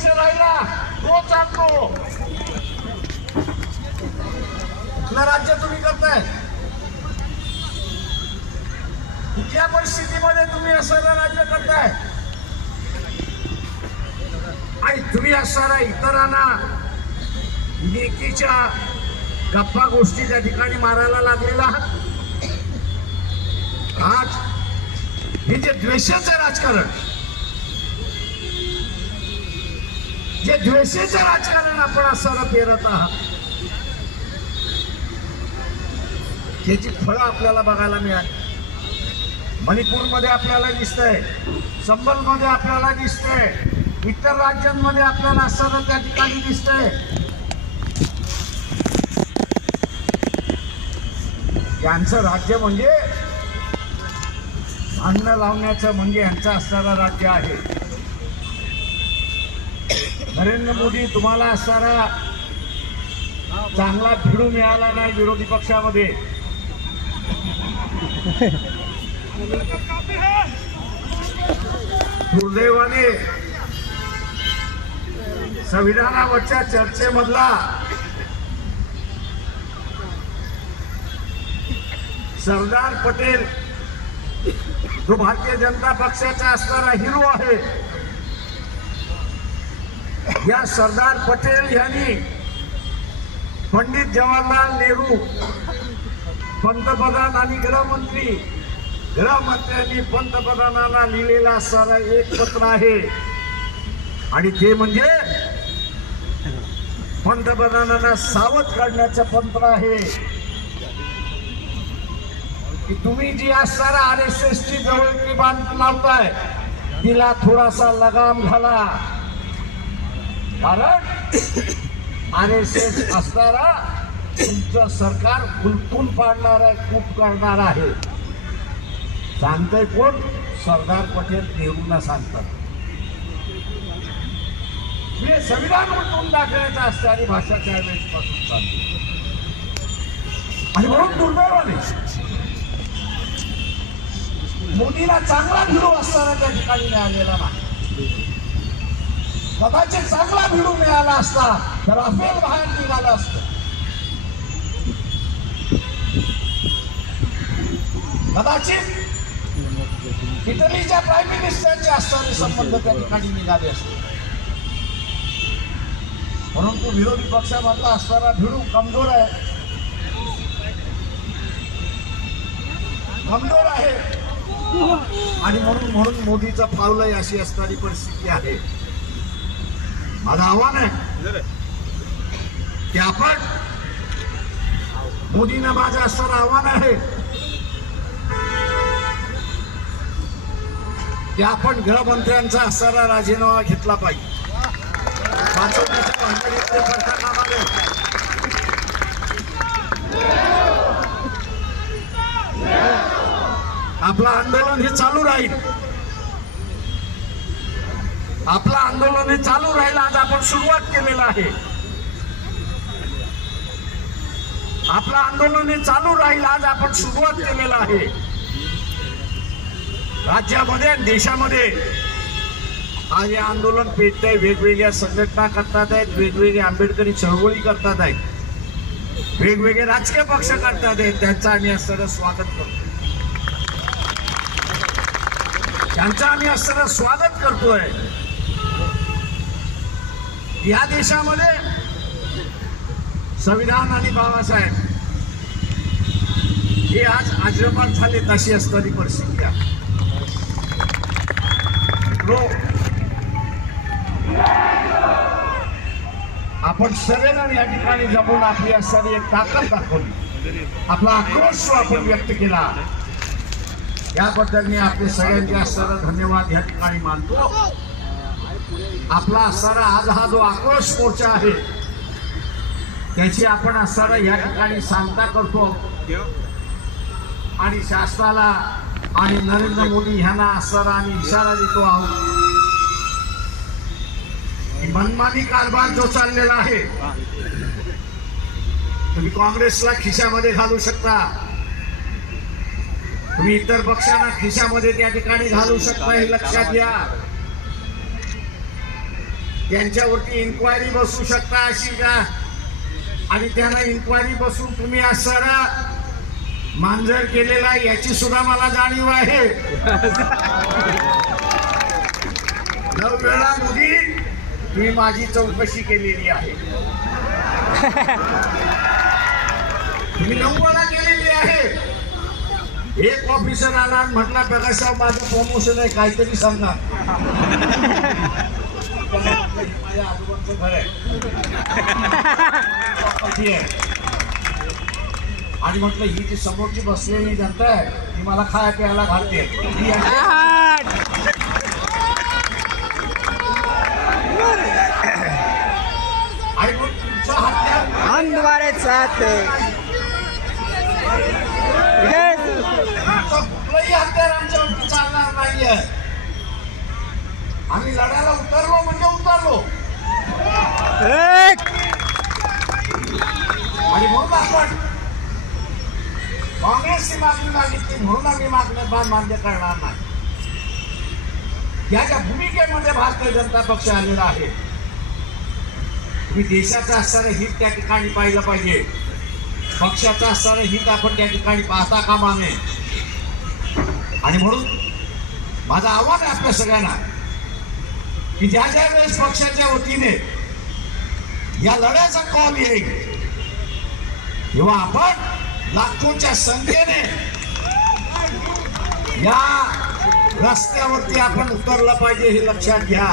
वर्ष राहिला तो चालतो ना राज्य तुम्ही करताय. कुठल्या परिस्थितीमध्ये तुम्ही असणारं राज्य करताय? आणि तुम्ही असणारा इतरांना नेकीच्या गप्पा गोष्टी त्या ठिकाणी मारायला लागलेला आहात? आज हे जे द्वेषाचं राजकारण जे द्वेषाचं राजकारण आपण असताना पेरत आहात त्याची फळं आपल्याला बघायला मिळाली. मणिपूरमध्ये आपल्याला दिसतंय संबलमध्ये आपल्याला दिसतंय इतर राज्यांमध्ये आपल्याला असताना त्या ठिकाणी दिसतंय. यांचं राज्य म्हणजे अन्न लावण्याचं म्हणजे यांचं असणारं राज्य आहे. नरेंद्र मोदी तुम्हाला असणारा चांगला भिडू मिळाला नाही विरोधी पक्षामध्ये. दुर्दैवाने संविधानावरच्या चर्चेमधला सरदार पटेल जो भारतीय जनता पक्षाचा असणारा हिरो आहे. या सरदार पटेल यांनी पंडित जवाहरलाल नेहरू पंतप्रधान आणि गृहमंत्री गृहमंत्र्यांनी पंतप्रधानांना लिहिलेला असणारा एक पत्र आहे. आणि ते म्हणजे पंतप्रधानांना सावध काढण्याचं पत्र आहे. की तुम्ही जी असणारा आर एस एस ची जवळ बांध लावताय तिला थोडासा लगाम घाला. कारण आर एस एस असणारा तुमचं सरकार फुलकून पाडणार आहे खूप करणार आहे. सांगतंय कोण? सरदार पटेल नेहरूंना सांगतात. हे संविधान उलटून दाखवायचं असतं आणि भाषा त्यावेळेस पासून चालते आणि म्हणून दुर्दैवाने मोदीला चांगला भिडू असताना त्या ठिकाणी मिळालेला नाही कदाचित चांगला भिडू मिळाला असता तर अफेल बाहेर निघालं असतं. कदाचित इटलीच्या प्राईम मिनिस्टरचे असणारे संबंध त्या ठिकाणी निघाले असते. परंतु विरोधी पक्षामधला असणारा भिडू कमजोर आहे. कमजोर आहे. आणि म्हणून म्हणून मोदीचं पावलंय अशी असणारी परिस्थिती आहे. माझं आव्हान आहे. की आपण मोदींना माझं असणारं आव्हान आहे. की आपण गृहमंत्र्यांचा असणारा राजीनामा घेतला पाहिजे. आपलं आंदोलन हे चालू राहील. आपलं आंदोलन हे चालू राहील आज आपण सुरुवात केलेलं आहे. आपलं आंदोलन हे चालू राहील आज आपण सुरुवात केलेलं आहे. राज्यामध्ये आणि देशामध्ये आज हे आंदोलन पेटत आहे वेगवेगळ्या संघटना करतात आहेत वेगवेगळे आंबेडकरी चळवळी करतात आहेत वेगवेगळे राजकीय पक्ष करतात आहेत त्यांचं आम्ही असणारं स्वागत करतो त्यांचं आम्ही असणारं स्वागत करतोय. या देशामध्ये संविधान आणि बाबासाहेब हे आज आजरमात झाले तशी असणारी परिस्थिती आहे. आपण सगळेजण या ठिकाणी जमून आपली असणारी एक ताकद दाखवली. आपला आक्रोश आपण व्यक्त केला. याबद्दल मी आपले सगळ्यांचे असणारा धन्यवाद या ठिकाणी मानतो. आपला असणारा आज हा जो आक्रोश मोर्चा आहे त्याची आपण असणारा या ठिकाणी सांगता करतो. आणि शासनाला आणि नरेंद्र मोदी ह्यांना असणारा आम्ही इशारा देतो आहोत. मनमानी कारभार जो चाललेला आहे तुम्ही काँग्रेसला खिशामध्ये घालू शकता. तुम्ही इतर पक्षांना खिशामध्ये त्या ठिकाणी घालू शकता हे लक्षात घ्या. त्यांच्यावरती इन्क्वायरी बसू शकता अशी का? आणि त्यांना इन्क्वायरी बसून तुम्ही असणारा मांजर केलेला याची सुद्धा मला जाणीव आहे. नऊ वेळा मुली मी माझी चौकशी केलेली आहे. मी नऊ वेळा केलेली आहे. एक ऑफिसर आला आणि म्हटला प्रकाशराव माझं प्रमोशन आहे काहीतरी सांगा. माझ्या आजोबांचं घर आहे property आहे. आणि म्हटलं ही जी समोरची बसलेली जनता आहे ती मला खाया प्यायला घालते. आणि मग तुमचं हैं कुठलंही हत्यार चालणार नाहीये आम्ही लढायला उतरलो. आणि म्हणून आपण काँग्रेसची मागणी मागितली म्हणून आम्ही मागण्या मान्य करणार नाही. याच्या भूमिकेमध्ये भारतीय जनता पक्ष आलेला आहे तुम्ही देशाचं असणारं हित त्या ठिकाणी पाहिलं पाहिजे. पक्षाचं असणारं हित आपण त्या ठिकाणी पाहता कामा नये. आणि म्हणून माझं आव्हान आहे आपल्या सगळ्यांना की ज्या ज्या वेळेस पक्षाच्या वतीने या लढ्याचा कॉल येईल. तेव्हा आपण लाखोच्या संख्येने या रस्त्यावरती आपण उतरलं पाहिजे हे लक्षात घ्या.